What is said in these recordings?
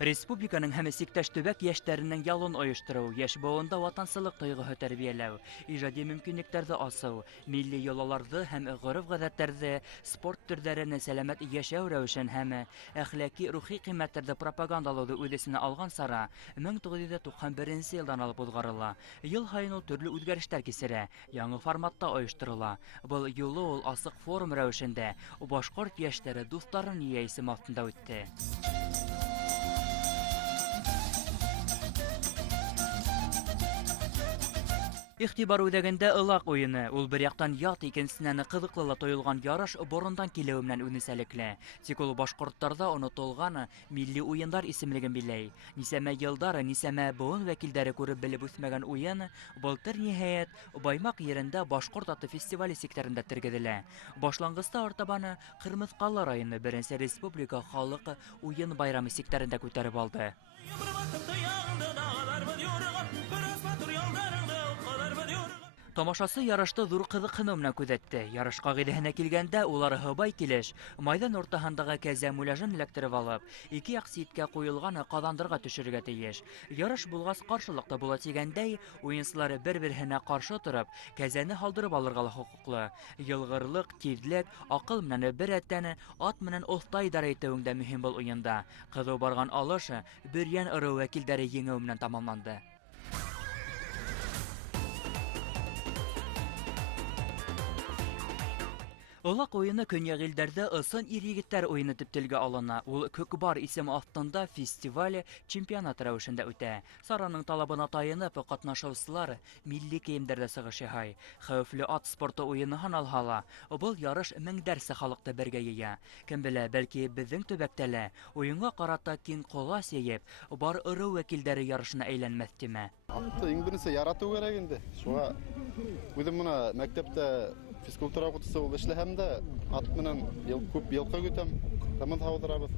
Республиканың һәм сиктәш төбәк яшьтәренең ялын оештыру, яшь буында ватансылык тойгыһы тәрбияләү, иҗади мөмкинлекләрне асу, милли йолаларны һәм гореф-гадәтләрне, спорт төрләрен сәламәт яшәү рәвешен һәм әхлаки рухи кыйммәтләрне пропагандалауды үз эченә алган сара 1991 елдан алып узгарыла. Ел һайын ул төрле үзгәрешләр кисерә, яңа форматта оештырыла. Был юлы ул асык форум рәвешендә башкорт яшьләре дусларын ия исеме астында үтте. Ихтибар үдәгендә ылак уены. Ул бер яктан ят, икенчесеннән кызыклы тоелган ярыш борындан килү белән үзенчәлекле. Тик ул башкортларда онытылган милли уеннар исемлеген биләй. Нисәмә елдар, нисәмә буын вәкилләре күреп белеп үсмәгән уен былтыр ниһаять Баймак ерендә башкорт аты фестивале сикторында тергеделә. Башлангыцта артабаны Кырмыскалы районы 1 республика халык уен байрамы сикторында күтәреп алды. Тамашасы ярышты зур кызыксыну белән күзәтте. Ярыш кагыйдәһенә килгәндә, улар һыбай килеш, майдан уртаһындагы кәзә мүләҗен эләктереп алып, ике як ситкә куелган казандырга төшерергә тиеш. Ярыш булгас каршылыкта була дигәндәй, уенчылар бер-беренә каршы торып, кәзәне халдырып алырга ла хокуклы. Йылгырлык, тизлек, акыл менән бер әттән ат менән оста идара итүең дә мөһим бул уенда. Кызу барган алыш Бөрьян ыры вәкилләре еңү белән тамамланды. Олак уены Көньягилдәрдә ысын ир-егетләр уены дип телгә алына. Ул Көкбар исеме астында фестиваль чемпионат рәвешендә үтә. Сараның талабына таянып, катнашучылар милли киемдәрдә сыгыш яһай. Хәвефле ат спорты уены һаналһала. Бу ярыш меңдәрсә халыкты бергә йыя. Кем белә, бәлки безнең төбәктәлә уенга карата киң колас яеп, бар ыры вәкилләре ярышына әйләнмәс тиме. Иң беренче ярату кирәк инде. Шуңа үзем моны мәктәптә физкультура укытучысы булып эшләһәм дә, ат менән күп елкы көтәм. Тамыз һавыдырабыз.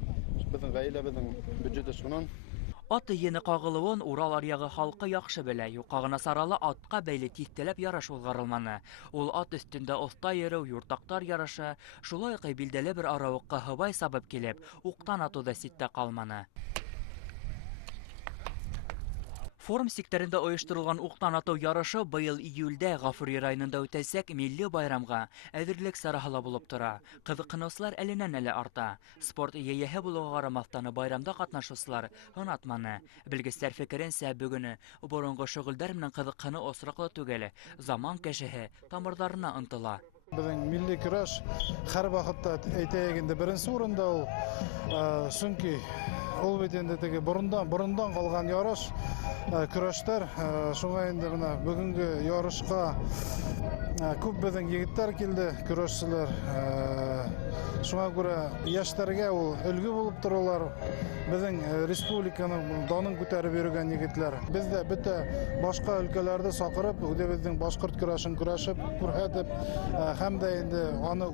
Безнең гаилә, безнең бюджеты шуннан. Ат иене кагылуын Урал аръягы халкы яхшы белә. Юкка гына саралы атка бәйле тиҫтәләп ярыш узгарылманы. Ул ат өстендә оста йөрү, юртактар ярышы, шулай ук билдәле бер аравыкка һыбай сабып килеп, уктан атуда ситтә калманы. Форум сикторында оештырылган уктан ату ярышы быел июльдә Гафури районында үтәсәк, милли байрамга әзерлек сараһы булып тора. Кызыксынучылар әленнән-әле арта. Спорт яйәһе булуга карамастан байрамда катнашучылар һынатманы. Белгечләр фикеренчә, бүген борынгы шөгыльләр белән кызыксыну осраклы түгел. Заман кәшеһе тамырларына ынтыла. Bizning milliy kurash har vaqtda aytayotganda birinchi o'rinda ul. Chunki ул бит инде теге борындан калган ярыш, көрәштәр. Шуңа инде менә бүгенге ярышка күп безнең егетләр килде, көрәшчеләр. Шуңа күрә яшьләргә ул өлгү булып торалар. Безнең республиканың данын күтәреп йөргән егетләр. Без дә бөтә башка өлкәләрдә сакырып, үзебезнең башкорт көрәшен көрәшеп, күрһәтеп, һәм дә инде аны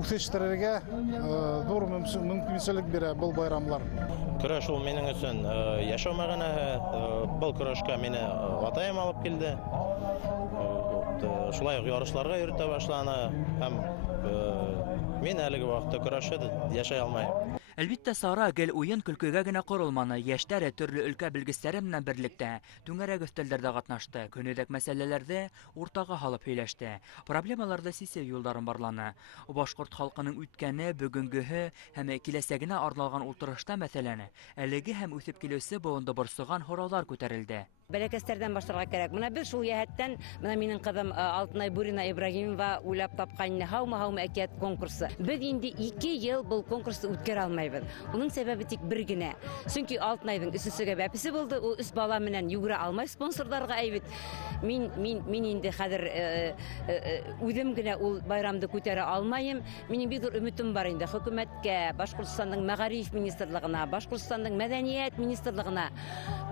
үсештерергә зур мөмкинчелек бирә бу байрамлар. Көрәш ул минең өчен яшәү мәгънәһе. Бу көрәшкә мине атаем алып килде. Шулай ук ярышларга йөртә башланы һәм мин әлеге вакытта көрәшче яшәй алмыйм. Әлбиттә, Сара гел уен көлкегә генә корылманы. Яшьләр төрле өлкә белгечләре белән берлектә түңәрәк өстәлләрдә катнашты. Көнүдәк мәсьәләләрдә уртага халып һөйләште. Проблемаларда сисә юлларын барланы. Башкорт халкының үткәне, бүгенгеһе һәм киләсәгенә арналган утырышта мәсьәләне әлеге һәм үсеп килүсе буында борсыган һораулар күтәрелде. Бәләкәстәрдән башларга кирәк. Менә без шул яһәттән, менә минең кызым Алтынай Бурина Ибраһимова уйлап тапкан һаумы әкият конкурсы. Без инде 2 ел бу конкурсты үткәрә алмайбыз. Уның сәбәбе тик бер генә. Чөнки Алтынайның өсенчегә бәписе булды. Ул үс бала менән югыра алмай спонсорларга әйбит. Мин инде хәзер үзем генә ул байрамды күтәрә алмайым. Минем бик зур өметем бар инде хөкүмәткә, Башкортстанның мәгариф министрлыгына, Башкортстанның мәдәният министрлыгына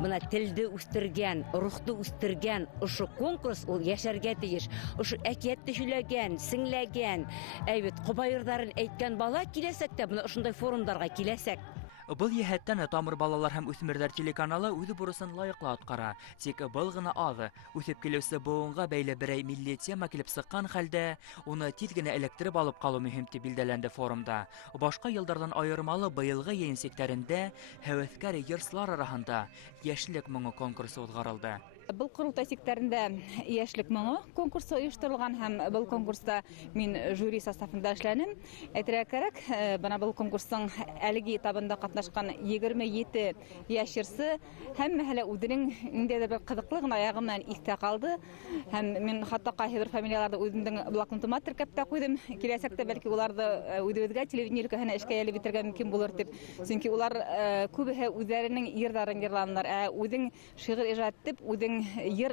менә телде үстергән, рухты үстергән ошо конкурс ул яшәргә тиеш. Ошо әкиятте сөйләгән, сеңләгән, әйбит, кобаерларын әйткән бала киләсәктә менә ошондай форумнарга киләсәк. Был ехәттән тамыр балалар һәм үсмерләр телеканалы үзе бурысын лайыклы аткара. Тик был гына азы. Үсеп килүсе буынга бәйле берәй милли тема килеп сыккан хәлдә, уны тиз генә электереп алып калу мөһим дип билдәләнде форумда. Башка елдардан аермалы быелгы йыйын сектәрендә һәвәскәр йырслар арасында яшьлек моңы конкурсы узгарылды. Был курултай секторында яшьлек моңы конкурсы оештырылган һәм был конкурста мин жюри составында эшләнем. Әйтергә кирәк, бана был конкурсның әлеге этабында катнашкан 27 яшь йырсы һәммәһе үзенең ниндәйдер бер кызыклы гына ягы белән истә калды. Һәм мин хатта кайбер фамилияларда үземнең блокнотыма теркәп тә куйдым. Киләсәктә бәлки уларны үзебезгә телевидение өлкәсенә эшкә ялып битергә мөмкин булыр дип. Чөнки улар күбеһе үзләренең йырдарын йырламнар, үзең шигырь иҗат итеп, үзең йыр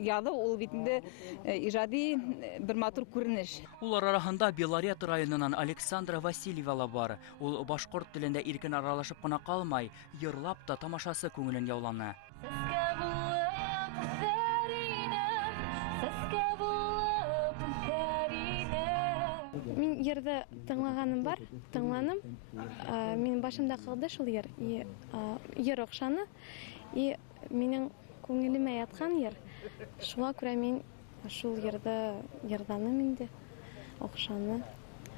яды ул битендә иҗади бер матур күренеш. Улар арасында Белорет районыннан Александра Васильева бар. Ул башкорт телендә иркен аралашып кына калмай, йырлап та тамашасы күңелен яуланы. Мин йырды тыңлаганым бар, тыңланым. Минем башымда калды шул йыр. Йыр окшаны. И минең күңелемә яткан йыр. Шуңа күрә мин шул йырды йырданым инде. Окшаны.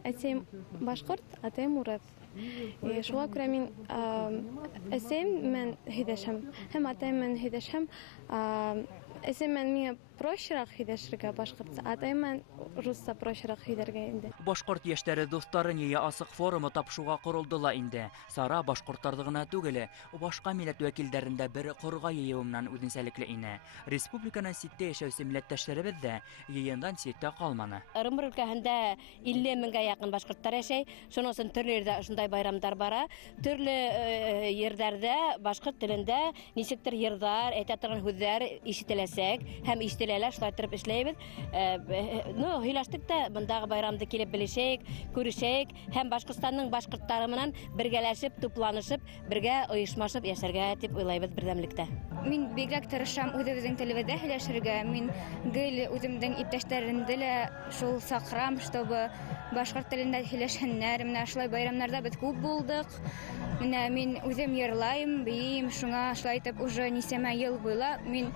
Әтем башкорт, атем урыс. Шуңа күрә мин әсем мен һөйдәшәм. Һәм атем мен һөйдәшәм. Әсем мен миңа прощерак һөйдәшергә башкортса, атем мен русса прощерак һөйдәргә инде. Башкорт яшьләре дуслары Ния асык форумы тапшуга корылдыла инде. Сара башкортларда гына түгел, башка милләт вәкилләрендә бер корга йыюымнан үзенчәлекле ине. Республиканың ситтә яшәүче милләттәшләребез дә йыендан ситтә калманы. Ырымбур өлкәһендә 50 меңгә якын башкортлар яшәй. Шуның төрле ердә шундай байрамдар бара. Төрле йырдәрдә башкорт телендә ничектер йырдар, әйтә торган сүзләр ишетеләсәк һәм ишетеләләр, шулай торып эшләйбез. Һөйләштек тә мондагы байрамды килеп белешәк, күрешәк һәм Башкортстанның башкортлары менән бергәләшеп, тупланышып, бергә оешмашып яшәргә дип уйлайбыз бердәмлектә. Мин бигрәк тырышам үзебезнең телебездә һөйләшергә. Мин гел үземнең иптәшләремдә лә шул сакрам, чтобы башкорт телендә һөйләшәннәр. Менә шулай байрамнарда без күп булдык. Менә мин үзем йырлайм, бим, шуңа шулай итеп уже нисәмә ел буйлап мин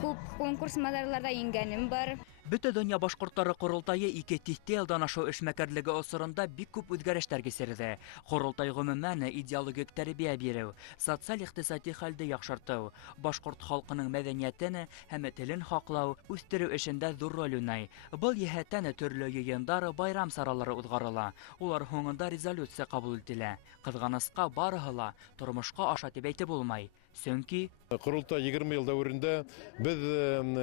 күп конкурс мәдәрләрдә иңгәнем бар. Бөтә дөнья башкортлары корылтайы 2 тиһтә елдан ашу эшмәкәрлеге осырында бик күп үзгәрешләр кисерде. Корылтай гомумән идеологик тәрбия бирү, социаль-икътисади хәлне яхшырту, башкорт халкының мәдәниятен һәм телен хаклау, үстерү эшендә зур роль уйнай. Был җәһәттән төрле йыендар, байрам саралары узгарыла. Улар һоңында резолюция кабул ителә. Кызганыска барыһы ла тормышка аша дип әйтеп булмай. Сөнки Корылтай 20 ел дәверендә без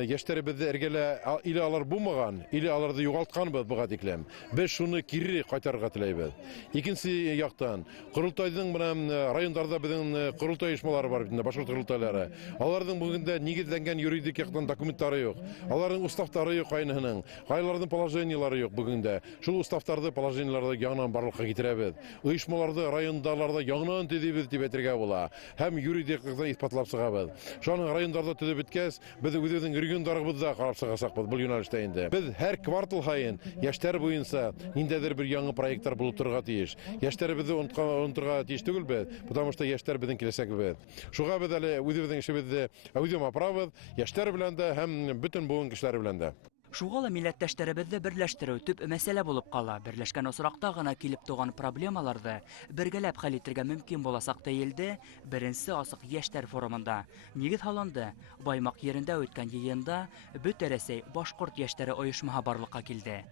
яшьләребезне эргәлә иле алар булмаган, иле аларны югалтканбыз буга тиклем. Без шуны кире кайтарырга теләйбез. Икенче яктан, Корылтайның белән районнарда безнең Корылтай оешмалары бар бит, башкорт Корылтайлары. Аларның бүгендә нигезләнгән юридик яктан документлары юк. Аларның уставтары юк айныһының. Кайларның положениялары юк бүгендә. Шул уставтарды, положенияларны яңадан барлыкка китерәбез. Оешмаларда, районнарда яңадан төзибез дип әйтергә була. Һәм юридик исбатлап чыгабыз. Шуның районнарда төзеп биткәч, без үзебезнең регионнарыбызда карап чыгасакбыз бу юнәлештә инде. Без һәр квартал һайын яшьләр буенча ниндәдер бер яңа проектлар булып торырга тиеш. Яшьләребезне онытырга тиеш түгелбез, потому что яшьләр безнең киләчәгебез. Шуга без әле үзебезнең эшебезне үзем апрабыз, яшьләр белән дә һәм бөтен буын кешеләре белән дә. Шугалы милләттәшләребезне берләштерү төп мәсьәлә булып кала. Берләшкән осракта гына килеп туган проблемаларны бергәләп хәл итәргә мөмкин буласак диелде беренче асык яшьләр форумында. Нигез халанды, Баймак yerендә үткән йыенда Бөтә Рәсәй башкорт яшьләре оешмаһы барлыкка килде.